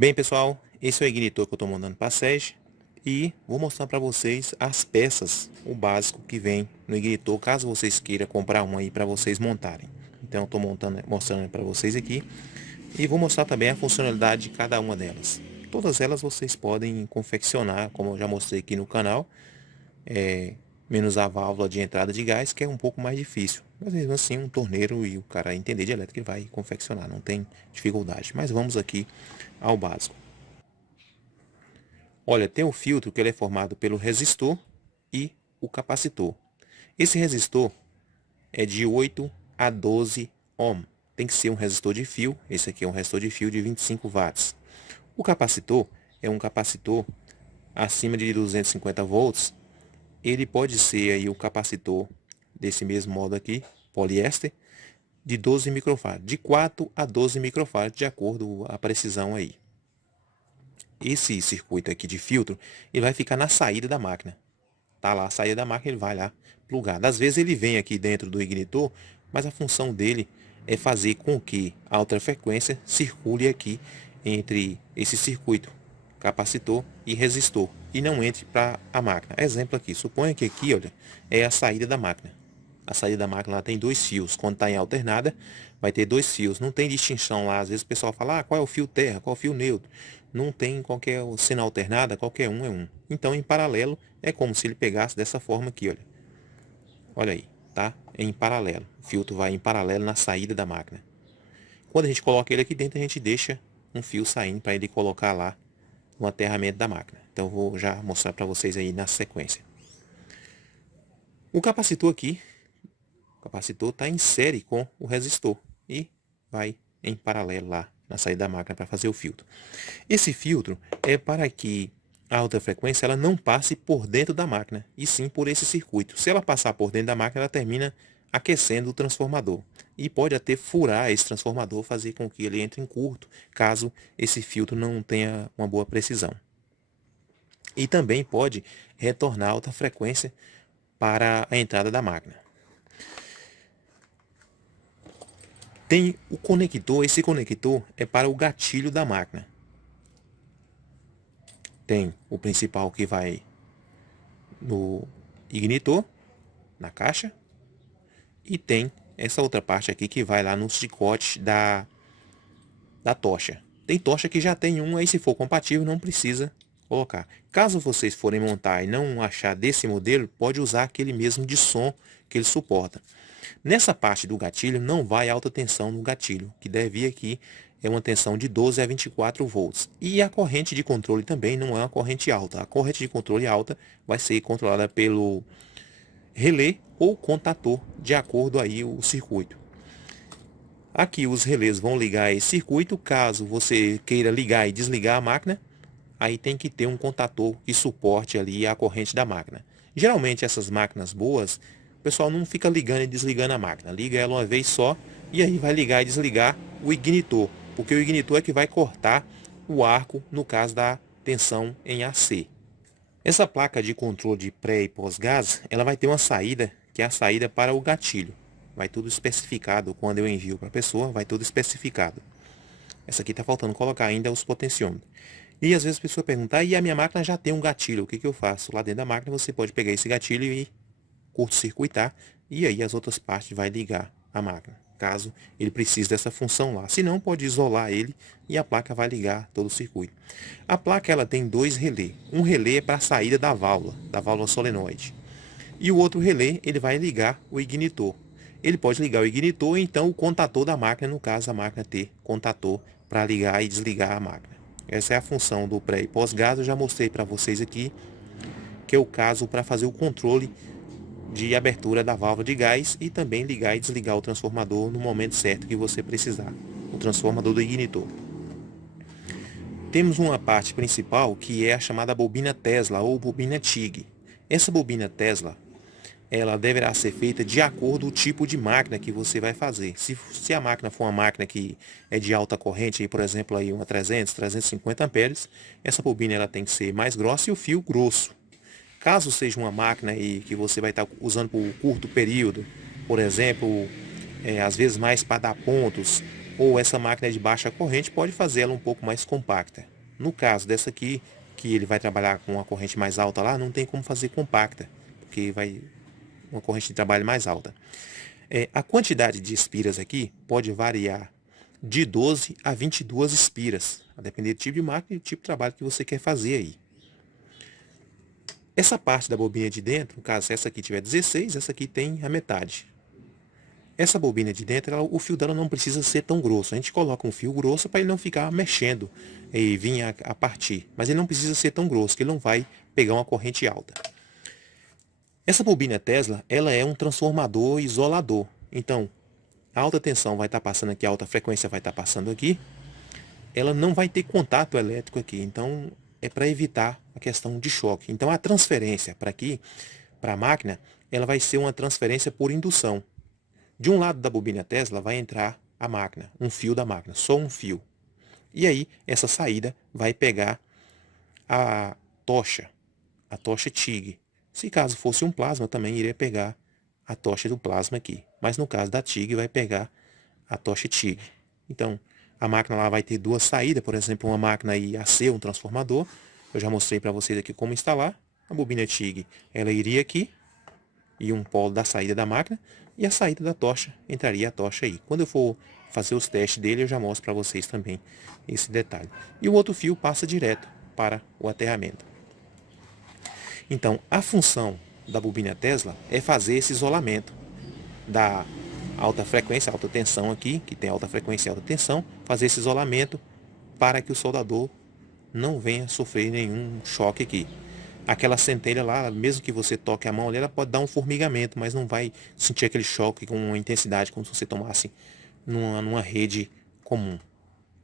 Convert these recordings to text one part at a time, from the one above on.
Bem, pessoal, esse é o ignitor que eu estou montando para a SEG e vou mostrar para vocês as peças, o básico que vem no ignitor, caso vocês queiram comprar um aí para vocês montarem. Então eu estou mostrando para vocês aqui e vou mostrar também a funcionalidade de cada uma delas. Todas elas vocês podem confeccionar, como eu já mostrei aqui no canal, menos a válvula de entrada de gás, que é um pouco mais difícil. Mas mesmo assim, um torneiro e o cara entender de elétrica, ele vai confeccionar, não tem dificuldade. Mas vamos aqui ao básico. Olha, tem o filtro que ele é formado pelo resistor e o capacitor. Esse resistor é de 8 a 12 ohm. Tem que ser um resistor de fio. Esse aqui é um resistor de fio de 25 watts. O capacitor é um capacitor acima de 250 volts. Ele pode ser aí o capacitor desse mesmo modo aqui, poliéster, de 12 microfarads, de 4 a 12 microfarads, de acordo com a precisão aí. Esse circuito aqui de filtro, ele vai ficar na saída da máquina. Tá lá a saída da máquina, ele vai lá plugado. Às vezes ele vem aqui dentro do ignitor, mas a função dele é fazer com que a alta frequência circule aqui entre esse circuito, capacitor e resistor, e não entre para a máquina. Exemplo aqui, suponha que aqui, olha, é a saída da máquina. A saída da máquina lá tem dois fios. Quando está em alternada, vai ter dois fios. Não tem distinção lá. Às vezes o pessoal fala, qual é o fio terra, qual é o fio neutro. Não tem qualquer sino alternada, qualquer um é um. Então, em paralelo, é como se ele pegasse dessa forma aqui, olha. Olha aí, tá? Em paralelo. O filtro vai em paralelo na saída da máquina. Quando a gente coloca ele aqui dentro, a gente deixa um fio saindo para ele colocar lá no aterramento da máquina. Então, eu vou já mostrar para vocês aí na sequência. O capacitor aqui, o capacitor está em série com o resistor e vai em paralelo lá na saída da máquina para fazer o filtro. Esse filtro é para que a alta frequência ela não passe por dentro da máquina, e sim por esse circuito. Se ela passar por dentro da máquina, ela termina aquecendo o transformador. E pode até furar esse transformador, fazer com que ele entre em curto, caso esse filtro não tenha uma boa precisão. E também pode retornar alta frequência para a entrada da máquina. Tem o conector, esse conector é para o gatilho da máquina. Tem o principal que vai no ignitor, na caixa, e tem essa outra parte aqui que vai lá no chicote da tocha. Tem tocha que já tem um, aí se for compatível não precisa colocar. Caso vocês forem montar e não achar desse modelo, pode usar aquele mesmo de som que ele suporta. Nessa parte do gatilho não vai alta tensão no gatilho, que deve ir aqui é uma tensão de 12 a 24 volts. E a corrente de controle também não é uma corrente alta. A corrente de controle alta vai ser controlada pelo relé ou contator, de acordo aí o circuito. Aqui os relés vão ligar esse circuito. Caso você queira ligar e desligar a máquina, aí tem que ter um contator que suporte ali a corrente da máquina. Geralmente essas máquinas boas, o pessoal não fica ligando e desligando a máquina. Liga ela uma vez só e aí vai ligar e desligar o ignitor. Porque o ignitor é que vai cortar o arco no caso da tensão em AC. Essa placa de controle de pré e pós-gás, ela vai ter uma saída, que é a saída para o gatilho. Vai tudo especificado, quando eu envio para a pessoa, vai tudo especificado. Essa aqui está faltando colocar ainda os potenciômetros. E às vezes a pessoa pergunta, e a minha máquina já tem um gatilho, o que eu faço? Lá dentro da máquina você pode pegar esse gatilho e curto-circuitar, e aí as outras partes vai ligar a máquina, caso ele precise dessa função lá. Se não, pode isolar ele e a placa vai ligar todo o circuito. A placa ela tem dois relés. Um relé é para a saída da válvula solenoide. E o outro relé ele vai ligar o ignitor. Ele pode ligar o ignitor e então o contator da máquina, no caso a máquina ter contator para ligar e desligar a máquina. Essa é a função do pré e pós-gás. Eu já mostrei para vocês aqui, que é o caso para fazer o controle de abertura da válvula de gás e também ligar e desligar o transformador no momento certo que você precisar, o transformador do ignitor. Temos uma parte principal que é a chamada bobina Tesla ou bobina TIG. Essa bobina Tesla, ela deverá ser feita de acordo com o tipo de máquina que você vai fazer. Se a máquina for uma máquina que é de alta corrente, aí, por exemplo, aí uma 300, 350 amperes, essa bobina ela tem que ser mais grossa e o fio grosso. Caso seja uma máquina aí que você vai estar usando por curto período, por exemplo, às vezes mais para dar pontos ou essa máquina de baixa corrente pode fazê-la um pouco mais compacta. No caso dessa aqui, que ele vai trabalhar com uma corrente mais alta lá, não tem como fazer compacta, porque vai uma corrente de trabalho mais alta. A quantidade de espiras aqui pode variar de 12 a 22 espiras, a depender do tipo de máquina e do tipo de trabalho que você quer fazer aí. Essa parte da bobina de dentro, no caso, se essa aqui tiver 16, essa aqui tem a metade. Essa bobina de dentro, o fio dela não precisa ser tão grosso. A gente coloca um fio grosso para ele não ficar mexendo e vir a partir. Mas ele não precisa ser tão grosso, que ele não vai pegar uma corrente alta. Essa bobina Tesla, ela é um transformador isolador. Então, a alta tensão vai estar passando aqui, a alta frequência vai estar passando aqui. Ela não vai ter contato elétrico aqui. Então, é para evitar a questão de choque. Então, a transferência para aqui, para a máquina, ela vai ser uma transferência por indução. De um lado da bobina Tesla vai entrar a máquina, um fio da máquina, só um fio. E aí, essa saída vai pegar a tocha TIG. Se caso fosse um plasma, também iria pegar a tocha do plasma aqui. Mas no caso da TIG, vai pegar a tocha TIG. Então, a máquina lá vai ter duas saídas, por exemplo, uma máquina IAC, um transformador. Eu já mostrei para vocês aqui como instalar. A bobina TIG, ela iria aqui, e um polo da saída da máquina, e a saída da tocha, entraria a tocha aí. Quando eu for fazer os testes dele, eu já mostro para vocês também esse detalhe. E o outro fio passa direto para o aterramento. Então, a função da bobina Tesla é fazer esse isolamento da alta frequência, alta tensão aqui, que tem alta frequência e alta tensão, fazer esse isolamento para que o soldador não venha sofrer nenhum choque aqui. Aquela centelha lá, mesmo que você toque a mão ali, ela pode dar um formigamento, mas não vai sentir aquele choque com uma intensidade como se você tomasse numa rede comum.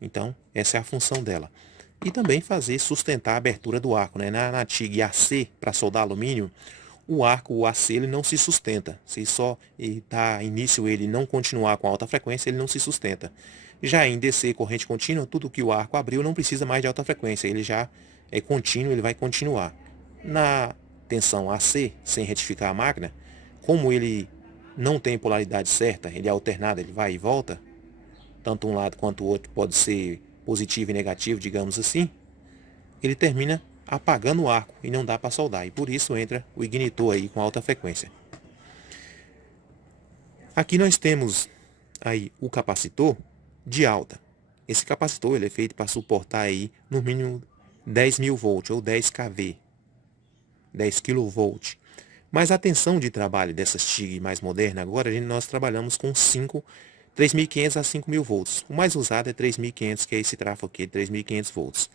Então, essa é a função dela. E também fazer sustentar a abertura do arco, né? Na TIG AC, para soldar alumínio, o arco, o AC, ele não se sustenta. Se só dá início ele não continuar com alta frequência, ele não se sustenta. Já em DC, corrente contínua, tudo que o arco abriu não precisa mais de alta frequência, ele já é contínuo, ele vai continuar. Na tensão AC, sem retificar a máquina, como ele não tem polaridade certa, ele é alternado, ele vai e volta, tanto um lado quanto o outro pode ser positivo e negativo, digamos assim, ele termina apagando o arco e não dá para soldar, e por isso entra o ignitor aí com alta frequência. Aqui nós temos aí o capacitor de alta. Esse capacitor ele é feito para suportar aí no mínimo 10.000 volts ou 10 kV. 10 kV. Mas a tensão de trabalho dessas TIG mais modernas agora, nós trabalhamos com 3.500 a 5.000 volts. O mais usado é 3.500, que é esse tráfego aqui, 3.500 volts.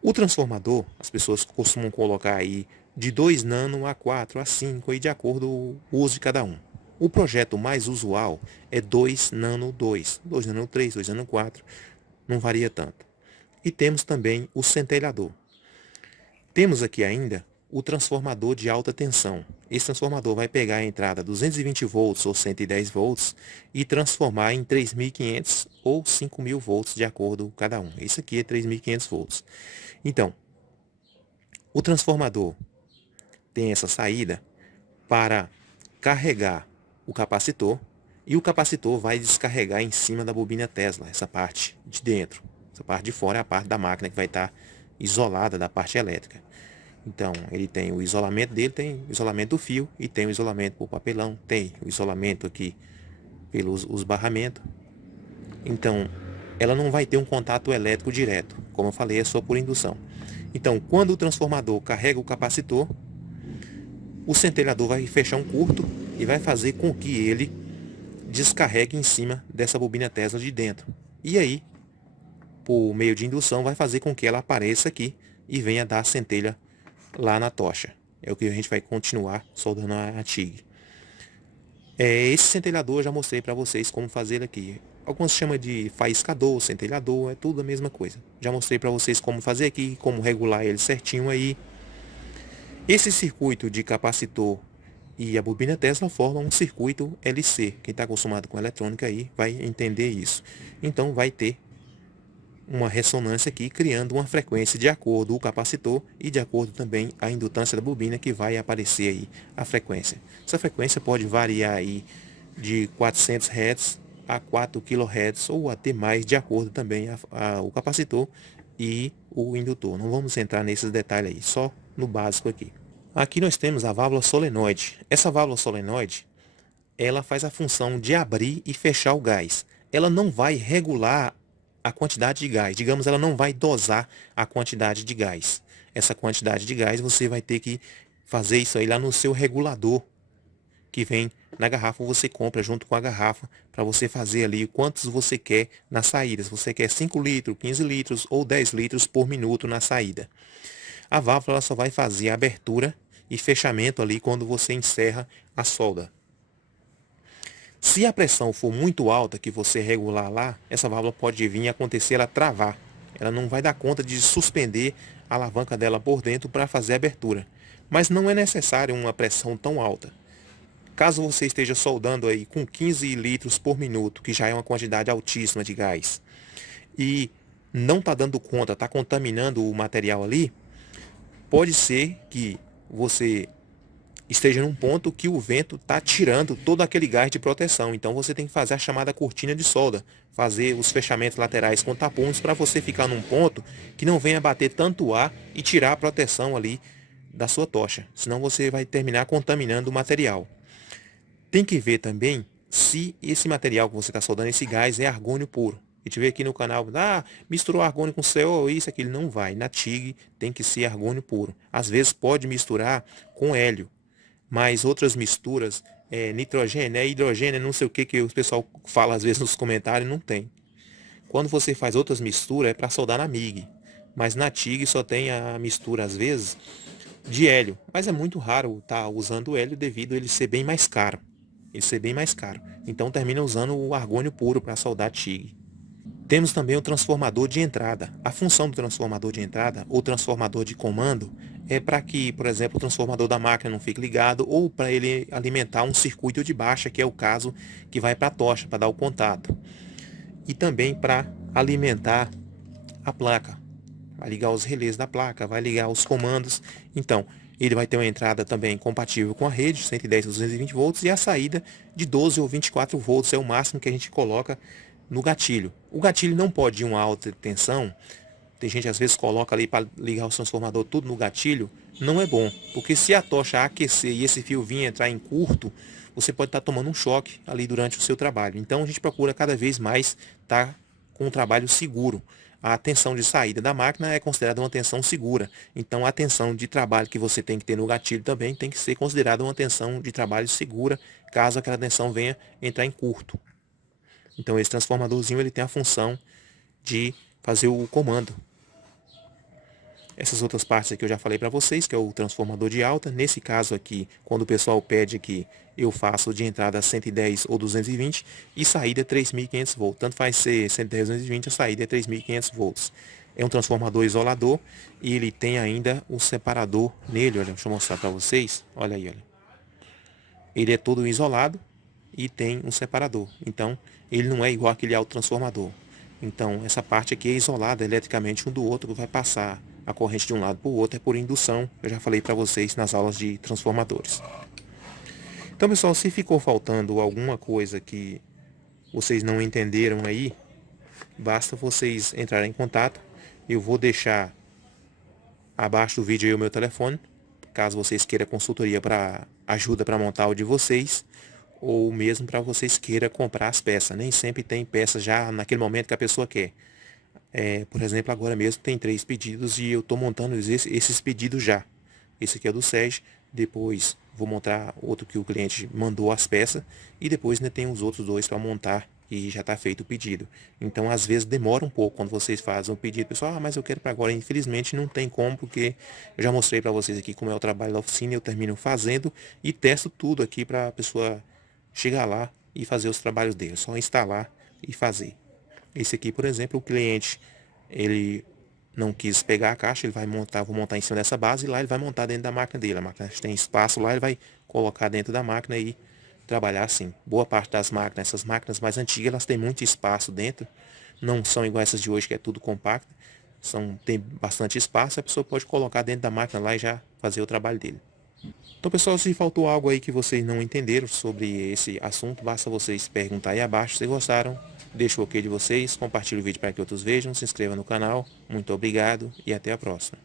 O transformador, as pessoas costumam colocar aí de 2 nano a 4 a 5, aí de acordo com o uso de cada um. O projeto mais usual é 2 nano 2, 2 nano 3, 2 nano 4, não varia tanto. E temos também o centelhador. Temos aqui ainda o transformador de alta tensão. Esse transformador vai pegar a entrada 220 volts ou 110 volts e transformar em 3.500 ou 5.000 volts de acordo com cada um. Esse aqui é 3.500 volts. Então, o transformador tem essa saída para carregar o capacitor e o capacitor vai descarregar em cima da bobina Tesla, essa parte de dentro. Essa parte de fora é a parte da máquina que vai estar isolada da parte elétrica. Então, ele tem o isolamento dele, tem o isolamento do fio e tem o isolamento por papelão, tem o isolamento aqui pelos barramentos. Então, ela não vai ter um contato elétrico direto, como eu falei, é só por indução. Então, quando o transformador carrega o capacitor, o centelhador vai fechar um curto e vai fazer com que ele descarregue em cima dessa bobina Tesla de dentro. E aí, por meio de indução, vai fazer com que ela apareça aqui e venha dar a centelha lá na tocha. É o que a gente vai continuar soldando a TIG. Esse centelhador eu já mostrei para vocês como fazer aqui. Alguns chamam de faiscador, centelhador, é tudo a mesma coisa. Já mostrei para vocês como fazer aqui, como regular ele certinho aí. Esse circuito de capacitor e a bobina Tesla formam um circuito LC. Quem está acostumado com eletrônica aí vai entender isso. Então vai ter uma ressonância aqui, criando uma frequência de acordo com o capacitor e de acordo também a indutância da bobina, que vai aparecer aí a frequência. Essa frequência pode variar aí de 400 Hz a 4 kHz ou até mais, de acordo também o capacitor e o indutor. Não vamos entrar nesses detalhes aí, só no básico aqui. Aqui nós temos a válvula solenoide. Essa válvula solenoide, ela faz a função de abrir e fechar o gás. Ela não vai regular a quantidade de gás. Digamos, ela não vai dosar a quantidade de gás. Essa quantidade de gás você vai ter que fazer isso aí lá no seu regulador, que vem na garrafa, você compra junto com a garrafa para você fazer ali quantos você quer na saída. Se você quer 5 litros, 15 litros ou 10 litros por minuto na saída. A válvula só vai fazer a abertura e fechamento ali quando você encerra a solda. Se a pressão for muito alta que você regular lá, essa válvula pode vir a acontecer ela travar. Ela não vai dar conta de suspender a alavanca dela por dentro para fazer a abertura. Mas não é necessário uma pressão tão alta. Caso você esteja soldando aí com 15 litros por minuto, que já é uma quantidade altíssima de gás, e não está dando conta, está contaminando o material ali, pode ser que você esteja num ponto que o vento está tirando todo aquele gás de proteção. Então você tem que fazer a chamada cortina de solda, fazer os fechamentos laterais com tapumes para você ficar num ponto que não venha bater tanto ar e tirar a proteção ali da sua tocha. Senão você vai terminar contaminando o material. Tem que ver também se esse material que você está soldando, esse gás, é argônio puro. A gente vê aqui no canal, misturou argônio com CO, isso, aquilo, não vai. Na TIG tem que ser argônio puro. Às vezes pode misturar com hélio, mas outras misturas, nitrogênio, hidrogênio, não sei o que o pessoal fala às vezes nos comentários, não tem. Quando você faz outras misturas é para soldar na MIG, mas na TIG só tem a mistura às vezes de hélio, mas é muito raro estar usando hélio devido a ele ser bem mais caro. Então termina usando o argônio puro para soldar TIG. Temos também o transformador de entrada. A função do transformador de entrada, ou transformador de comando, é para que, por exemplo, o transformador da máquina não fique ligado, ou para ele alimentar um circuito de baixa, que é o caso que vai para a tocha, para dar o contato. E também para alimentar a placa. Vai ligar os relés da placa, vai ligar os comandos. Então, ele vai ter uma entrada também compatível com a rede, 110 a 220 volts, e a saída de 12 ou 24 volts, é o máximo que a gente coloca no gatilho. O gatilho não pode ir uma alta tensão. Tem gente às vezes coloca ali para ligar o transformador tudo no gatilho. Não é bom, porque se a tocha aquecer e esse fio vir entrar em curto, você pode estar tomando um choque ali durante o seu trabalho. Então a gente procura cada vez mais estar com um trabalho seguro. A tensão de saída da máquina é considerada uma tensão segura. Então a tensão de trabalho que você tem que ter no gatilho também tem que ser considerada uma tensão de trabalho segura, caso aquela tensão venha entrar em curto. Então esse transformadorzinho ele tem a função de fazer o comando. Essas outras partes aqui eu já falei para vocês, que é o transformador de alta. Nesse caso aqui, quando o pessoal pede aqui, eu faço de entrada 110 ou 220 e saída 3.500 volts. Tanto faz ser 110 ou 220, a saída é 3.500 volts. É um transformador isolador e ele tem ainda um separador nele, olha, deixa eu mostrar para vocês. Olha aí, olha. Ele é todo isolado e tem um separador. Então, ele não é igual aquele autotransformador. Então, essa parte aqui é isolada eletricamente um do outro, que vai passar a corrente de um lado para o outro, é por indução. Eu já falei para vocês nas aulas de transformadores. Então, pessoal, se ficou faltando alguma coisa que vocês não entenderam aí, basta vocês entrarem em contato. Eu vou deixar abaixo do vídeo aí o meu telefone, caso vocês queiram consultoria para ajuda para montar o de vocês, ou mesmo para vocês queiram comprar as peças. Nem sempre tem peças já naquele momento que a pessoa quer. Por exemplo, agora mesmo tem 3 pedidos e eu estou montando esses pedidos já. Esse aqui é do Sérgio, depois vou montar outro que o cliente mandou as peças e depois ainda tem os outros 2 para montar e já está feito o pedido. Então às vezes demora um pouco quando vocês fazem o pedido. Pessoal, mas eu quero para agora. Infelizmente não tem como, porque eu já mostrei para vocês aqui como é o trabalho da oficina. Eu termino fazendo e testo tudo aqui para a pessoa chegar lá e fazer os trabalhos dele. Só instalar e fazer. Esse aqui, por exemplo, o cliente, ele não quis pegar a caixa, ele vai montar, vou montar em cima dessa base e lá ele vai montar dentro da máquina dele. A máquina tem espaço lá, ele vai colocar dentro da máquina e trabalhar assim. Boa parte das máquinas, essas máquinas mais antigas, elas têm muito espaço dentro. Não são igual essas de hoje, que é tudo compacto. Tem bastante espaço, a pessoa pode colocar dentro da máquina lá e já fazer o trabalho dele. Então, pessoal, se faltou algo aí que vocês não entenderam sobre esse assunto, basta vocês perguntar aí abaixo. Se gostaram, deixa o ok de vocês, compartilhe o vídeo para que outros vejam, se inscreva no canal. Muito obrigado e até a próxima.